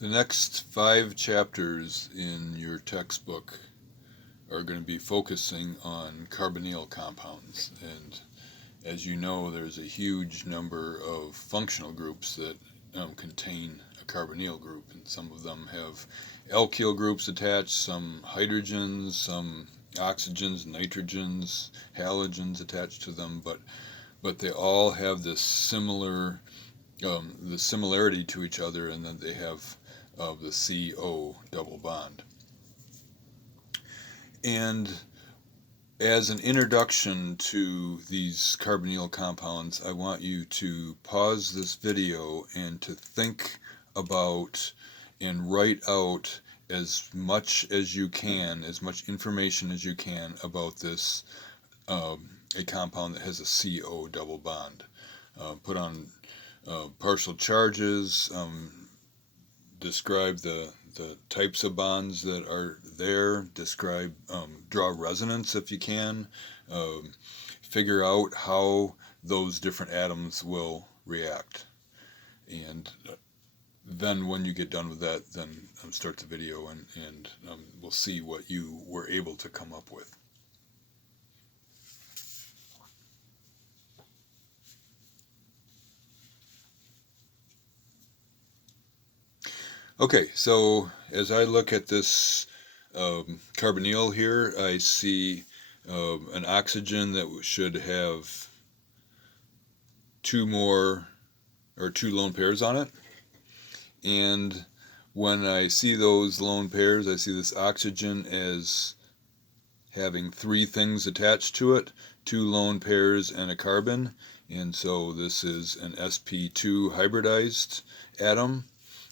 The next 5 chapters in your textbook are going to be focusing on carbonyl compounds. And as you know, there's a huge number of functional groups that contain a carbonyl group, and some of them have alkyl groups attached, some hydrogens, some oxygens, nitrogens, halogens attached to them, but they all have this the similarity to each other, and then they have the CO double bond. And as an introduction to these carbonyl compounds, I want you to pause this video and to think about and write out as much as you can, as much information as you can about this, a compound that has a CO double bond. Put on partial charges, describe the types of bonds that are there, describe, draw resonance if you can, figure out how those different atoms will react. And then when you get done with that, then start the video and we'll see what you were able to come up with. Okay, so as I look at this carbonyl here, I see an oxygen that should have 2 lone pairs on it. And when I see those lone pairs, I see this oxygen as having 3 things attached to it, 2 lone pairs and a carbon. And so this is an sp2 hybridized atom.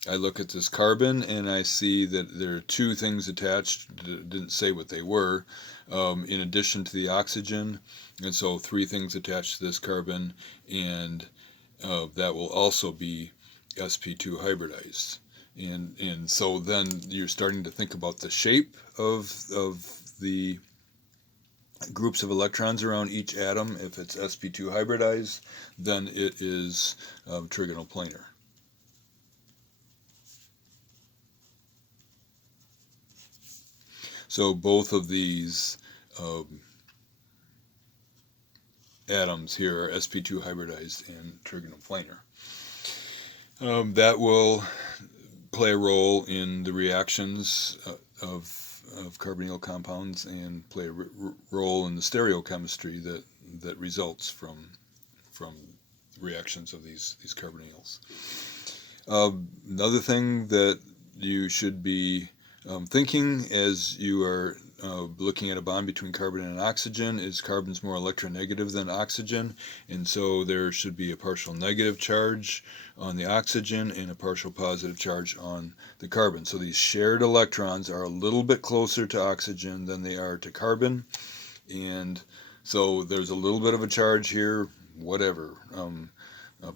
I look at this carbon and I see that there are 2 things attached. Didn't say what they were, in addition to the oxygen, and so 3 things attached to this carbon, and that will also be sp2 hybridized. And so then you're starting to think about the shape of the groups of electrons around each atom. If it's sp2 hybridized, then it is trigonal planar. So both of these atoms here are sp2 hybridized and trigonal planar. That will play a role in the reactions of carbonyl compounds and play a role in the stereochemistry that results from reactions of these carbonyls. Another thing that you should be thinking as you are looking at a bond between carbon and oxygen is carbon's more electronegative than oxygen, and so there should be a partial negative charge on the oxygen and a partial positive charge on the carbon. So these shared electrons are a little bit closer to oxygen than they are to carbon, and so there's a little bit of a charge here, whatever.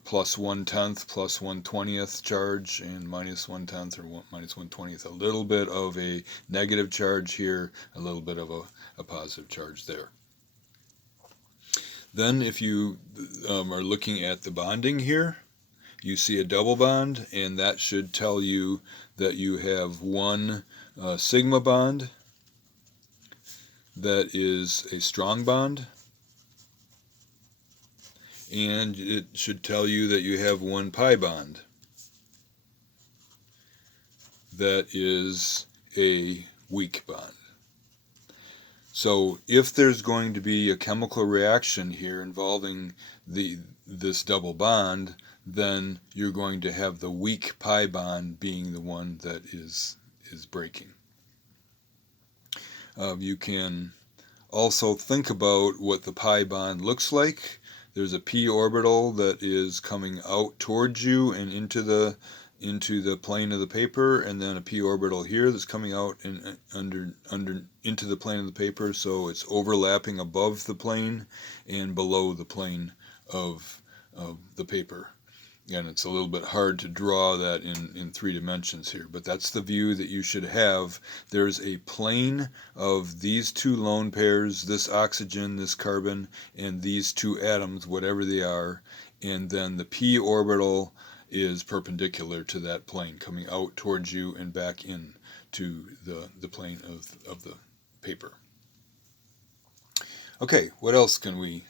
Plus 1/10, plus 1/20th charge, and minus 1/10 or minus 1/20th. A little bit of a negative charge here, a little bit of a positive charge there. Then if you are looking at the bonding here, you see a double bond, and that should tell you that you have one sigma bond that is a strong bond, and it should tell you that you have one pi bond that is a weak bond. So if there's going to be a chemical reaction here involving this double bond, then you're going to have the weak pi bond being the one that is breaking. You can also think about what the pi bond looks like. There's a p orbital that is coming out towards you and into the plane of the paper, and then a p orbital here that's coming out and into the plane of the paper, so it's overlapping above the plane and below the plane of the paper. And it's a little bit hard to draw that in 3 dimensions here, but that's the view that you should have. There's a plane of these 2 lone pairs, this oxygen, this carbon, and these 2 atoms, whatever they are, and then the p orbital is perpendicular to that plane, coming out towards you and back in to the plane of the paper. Okay, what else do we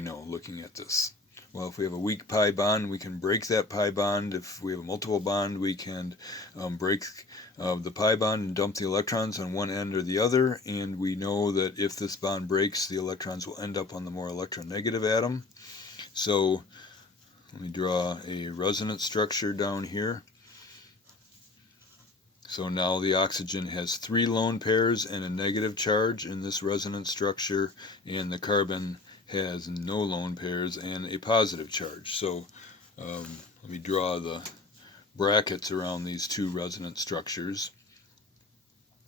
know looking at this? Well, if we have a weak pi bond, we can break that pi bond. If we have a multiple bond, we can break the pi bond and dump the electrons on one end or the other. And we know that if this bond breaks, the electrons will end up on the more electronegative atom. So let me draw a resonance structure down here. So now the oxygen has 3 lone pairs and a negative charge in this resonance structure, and the carbon has no lone pairs and a positive charge. So let me draw the brackets around these 2 resonance structures.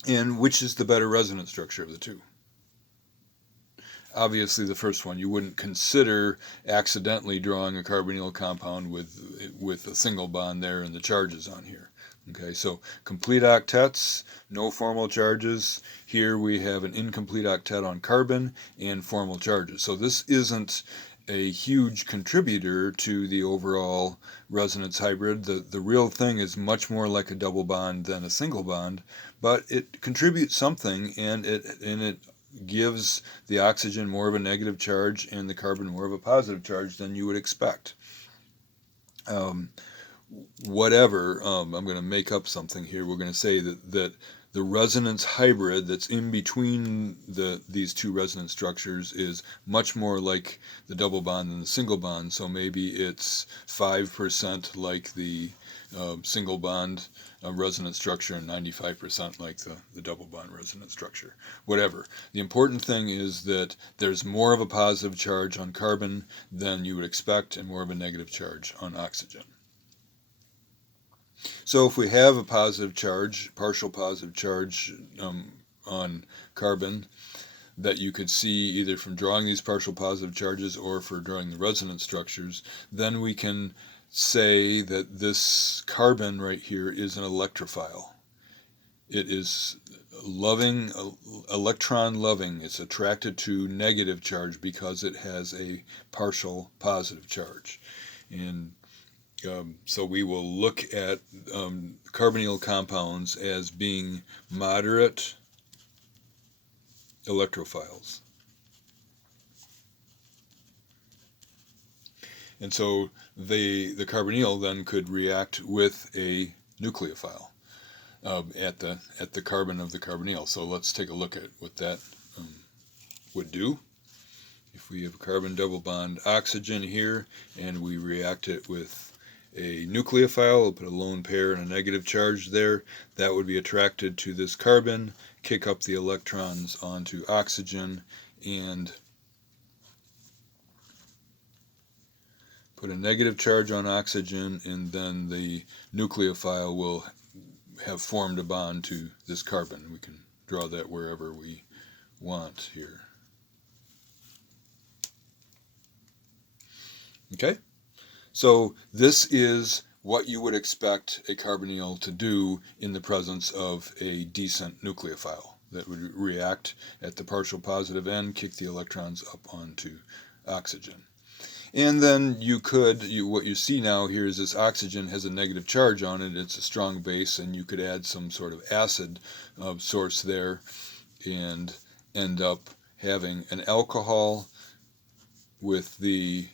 And which is the better resonance structure of the 2? Obviously the first one. You wouldn't consider accidentally drawing a carbonyl compound with a single bond there and the charges on here. Okay, so complete octets, no formal charges. Here we have an incomplete octet on carbon and formal charges. So this isn't a huge contributor to the overall resonance hybrid. The real thing is much more like a double bond than a single bond, but it contributes something, and it gives the oxygen more of a negative charge and the carbon more of a positive charge than you would expect. Whatever, I'm going to make up something here. We're going to say that the resonance hybrid that's in between these 2 resonance structures is much more like the double bond than the single bond. So maybe it's 5% like the single bond resonance structure and 95% like the double bond resonance structure. Whatever. The important thing is that there's more of a positive charge on carbon than you would expect and more of a negative charge on oxygen. So if we have a positive charge, partial positive charge on carbon that you could see either from drawing these partial positive charges or for drawing the resonance structures, then we can say that this carbon right here is an electrophile. It is loving, electron loving. It's attracted to negative charge because it has a partial positive charge. And so we will look at carbonyl compounds as being moderate electrophiles. And so the carbonyl then could react with a nucleophile at the carbon of the carbonyl. So let's take a look at what that would do. If we have a carbon double bond oxygen here and we react it with a nucleophile, we'll put a lone pair and a negative charge there, that would be attracted to this carbon, kick up the electrons onto oxygen, and put a negative charge on oxygen, and then the nucleophile will have formed a bond to this carbon. We can draw that wherever we want here. Okay? So this is what you would expect a carbonyl to do in the presence of a decent nucleophile that would react at the partial positive end, kick the electrons up onto oxygen. And then what you see now here is this oxygen has a negative charge on it. It's a strong base, and you could add some sort of acid source there and end up having an alcohol with the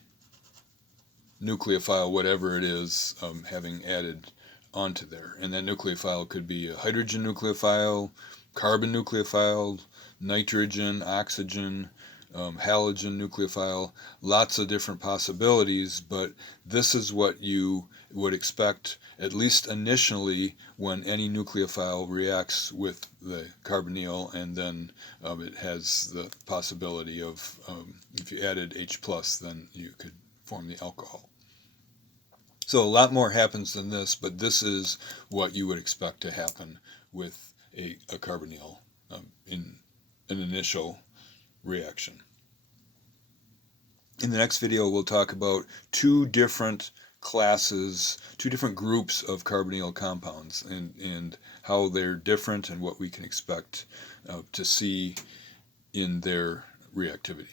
nucleophile, whatever it is, having added onto there. And that nucleophile could be a hydrogen nucleophile, carbon nucleophile, nitrogen, oxygen, halogen nucleophile, lots of different possibilities, but this is what you would expect, at least initially, when any nucleophile reacts with the carbonyl, and then it has the possibility of, if you added H+, then you could form the alcohol. So a lot more happens than this, but this is what you would expect to happen with a carbonyl in an initial reaction. In the next video, we'll talk about 2 different classes, 2 different groups of carbonyl compounds, and how they're different and what we can expect to see in their reactivity.